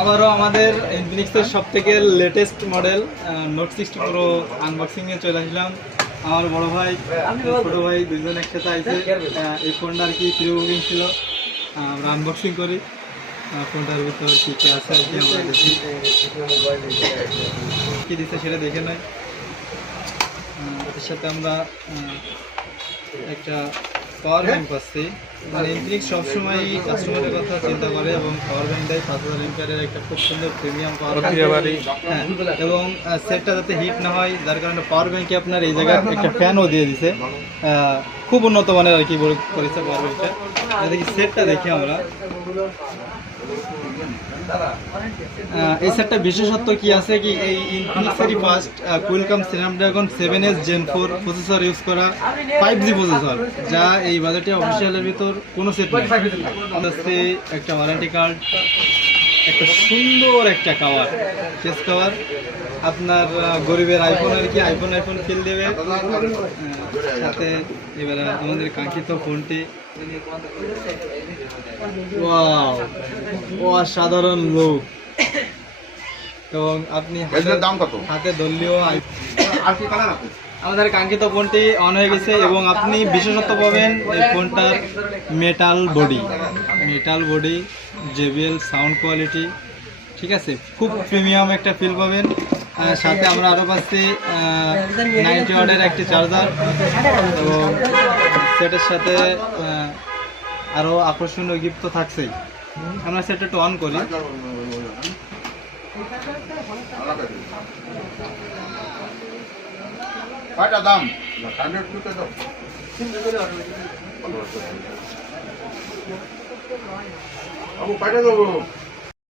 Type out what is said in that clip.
আবারও আমাদের ইনফিনিক্সের সব থেকে latest model note 60 pro unboxing এ চলে আসলাম। আমার বড় ভাই ছোট ভাই দুজন একসাথে আইছে। এই ফোনটা আর কি প্রি বুকিং ছিল, আমরা আনবক্সিং করি। ফোনটার ভিতর কী কী আছে আর কি আমরা দেখি, কী দিচ্ছে সেটা দেখে নয়। ওদের সাথে আমরা একটা পাওয়ার ব্যাংক পাচ্ছি। মানে ইনফিনিক্স সবসময় কাস্টমারের কথা চিন্তা করে এবং পাওয়ার ব্যাংক দেয় 5000 এমপিয়ারের একটা খুব সুন্দর প্রিমিয়াম পাওয়ার ব্যাংক। এবং সেটটা যাতে হিট না হয়, যার কারণে পাওয়ার ব্যাংকে আপনার এই জায়গায় একটা ফ্যানও দিয়ে দিছে। খুব উন্নত মানের আর কি করেছে পাওয়ার ব্যাংকটা। দেখি সেটটা দেখি আমরা। এই সেটটা বিশেষত্ব কি আছে কি, এই ইনফিনিক্সেরই first Qualcomm Snapdragon 7S Gen 4 processor use করা 5G প্রসেসর, যা এই বাজেটে অফিসিয়ালের ভিতর কোনো সেট নেই। একটা ওয়ারেন্টি কার্ড, একটা সুন্দর একটা কাভার, কেস কাভার। আপনার গরিবের আইফোন আর কি আইফোন ফিল দেবে। সাথে এবারে আমাদের কাঙ্ক্ষিত ফোনটি, ওয়াও অসাধারণ লুক। এবং আপনি হাতে ধরলেও আমাদের কাঙ্ক্ষিত ফোনটি অন হয়ে গেছে। এবং আপনি বিশেষত্ব পাবেন এই ফোনটার metal body, JBL sound quality, ঠিক আছে, খুব প্রিমিয়াম একটা ফিল পাবেন। সাথে আমরা আরও পাচ্ছি 90 ওয়াটের একটি চার্জার। এবং সেটের সাথে আরও আকর্ষণীয় গিফট তো থাকছেই। আমরা সেটা একটু অন করি। দাম পাঠিয়ে দেবো।